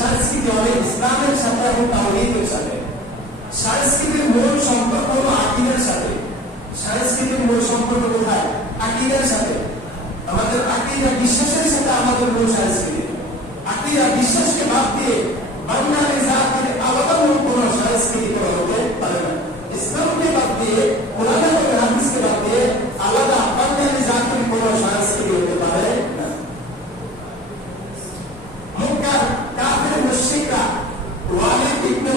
সংস্কৃতি অনেক ইসলামের সাথে এবং তাওহীদের সাথে। সংস্কৃতির মূল সম্পর্ক হলো আকীদার সাথে। সংস্কৃতির মূল সম্পর্ক কোথায়? আকীদার সাথে। আমাদের আকীদা বিশ্বাসের সাথে আমাদের মূল সংস্কৃতি। আকীদা বিশ্বাসকে বাদ দিয়ে বাঙালি জাতির আলাদা কোনো সংস্কৃতি করা হতে পারে না। ইসলামকে বাদ দিয়ে, কোরআন এবং হাদিসকে বাদ দিয়ে আলাদা বাঙালি জাতির কোনো সংস্কৃতি হতে পারে না। মক্কার কাফির মুশরিকরা ওয়ালিদ ইবনে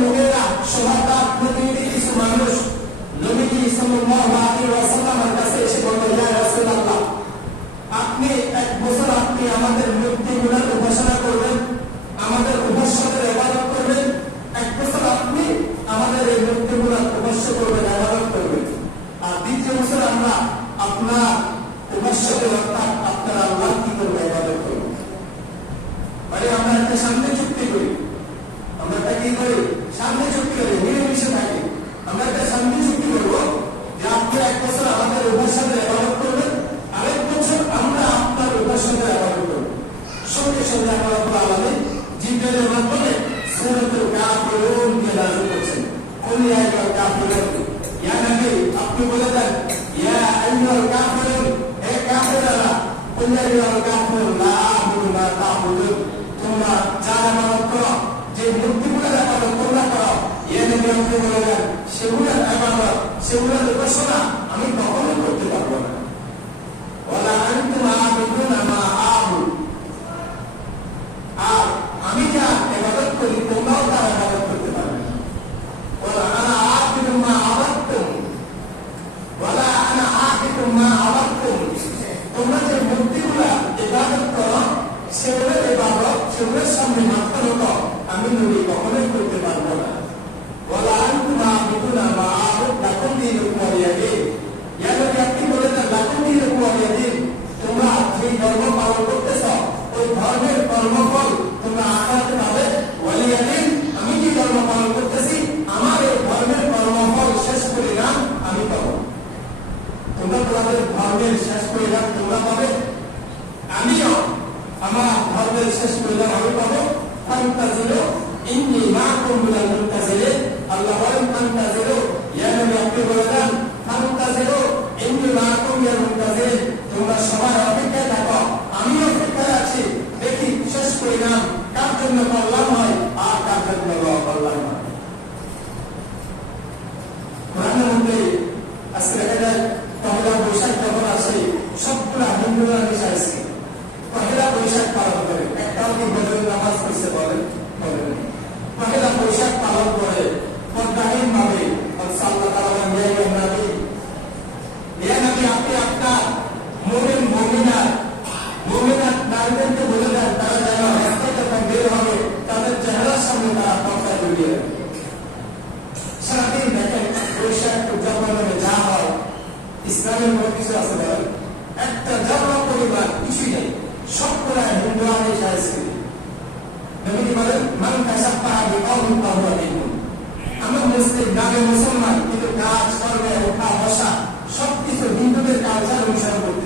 মুগীরা সভাপতি প্রতিনিধি কিছু মানুষ নবীজি সাল্লাল্লাহু আলাইহি ওয়াসাল্লামের কাছে এসে বলল, ইয়া রাসূলুল্লাহ, আপনি এক বছর আপনি আমাদের মূর্তিগুলোর উপাসনা করবেন, আমাদের উপাস্যদের ইবাদত করবেন। এক বছর আপনি আমাদের এই মূর্তিগুলোর উপাস্য করবেন, ইবাদত করবেন। আর দ্বিতীয় বছর আমরা আপনার উপাস্যদের অর্থাৎ আপনার আল্লাহ কি করবো, ইবাদত করবো। মানে আমরা একটা সামনে চুক্তি করি, আমরা একটা কি করি, সামনে চুক্তি করি, মিলেমিশে থাকি। আমরা একটা সামনে চুক্তি করবো যে আপনি এক বছর আমাদের উপাস্যদের ইবাদত করবেন, আরেক বছর আমরা আপনার উপাস্যদের ইবাদত করবো। সঙ্গে সঙ্গে আল্লাহ রাব্বুল আলামিন জিবরাইলের মাধ্যমে সূরাতুল কাফিরুন কে নাযিল করেছেন। কুল ইয়া আইয়ুহাল কাফিরুন, ইয়া নবী আপনি বলে দেন, ইয়া আইয়ুহাল কাফিরুন, হে কাফিররা, কুল ইয়া আইয়ুহাল কাফিরুন লা আ'বুদু মা তা'বুদুন, তোমরা যার ইবাদত করো, যে মূর্তিগুলোর ইবাদত তোমরা করো, ইয়া নবী আপনি বলে দেন, সেগুলোর ইবাদত, সেগুলোর উপাসনা আমি কখনো করতে পারবো না। ওয়ালা আনতুম আ'বুদুনা মা আ'বুদু, আর আমি যা ইবাদত করি তোমরাও তার ইবাদত করতে পারবে না। ওয়ালা আনা আ'বুদু মা আ'বাদতুম, ওয়ালা আনা আ'বুদু মা আ'বাদতুম, তোমরা যে মূর্তিগুলো ইবাদত করো সেগুলোর ইবাদত, সেগুলোর সামনে মাথা নত আমি নবী কখনোই করতে পারবো না। ওয়ালা আনতুম আ'বুদুনা মা আ'বুদু লাকুম দীনুকুম ওয়ালিয়া দীন, ইয়া নবী আপনি বলে দেন, লাকুম দীনুকুম ওয়ালিয়া দীন, তোমরা যে ধর্ম পালন করতেছ ওই ধর্মের কর্মফল তোমরা আখেরাতে পাবে। ওয়ালিয়া দীন, আমি যে ধর্ম পালন করতেছি আমার এই ধর্মের কর্মফল শেষ পরিণাম আমি পাবো। তোমরা তোমাদের ধর্মের শেষ পরিণাম তোমরা পাবে, আমিও আমার ধর্মের শেষ পরিণাম আমি পাবো। ফান্তাজিলু ইন্নী মা'কুম মিনাল মুনতাজিলিন, আল্লাহ বলেন ফান্তাজিলু, ইয়া নবী আপনি বলে দেন, ফান্তাজিলু ইন্নী মা'কুম মিনাল মুনতাজিলিন, তোমরা সবাই অপেক্ষায় থাকো, আমিও অপেক্ষায় আছি, দেখি শেষ পরিণাম কার জন্য কল্যাণ হয় আর কার জন্য কল্যাণ হয়। কোরআনের মধ্যে আজকে দেখা যায় পহেলা বৈশাখ যখন আসে সবগুলা হিন্দুরা মিশাইছে পহেলা বৈশাখ পালন করে। একটাও কি বদরের নামাজ পড়ছে বলেন? পহেলা বৈশাখ পালন করে পর্দাহীন ভাবে আল্লাহ তাআলা বলেন, ইয়া নবী আপনি আপনার মুমিন মুমিনাত নারীদেরকে বলে দেন তারা যেন রাস্তায় যখন বের হবে তাদের চেহারার সামনে তারা পর্দা জড়িয়ে দেন। সারাদিন দেখেন বৈশাখ উদযাপনে যা হয়, ইসলামের কোনো কিছু আছে বলেন? একটা জন্ম পরিবার কিছুই নেই, সব করে হিন্দু আনি সংস্কৃতি। নবীজি বলেন, মান তাশাব্বাহা বিকওমিন ফাহুয়া মিনহুম, আমরা মুসলিম নামে মুসলমান কিন্তু কাজ কর্মে ওঠা বসা সবকিছু হিন্দুদের কালচার অনুসরণ করতে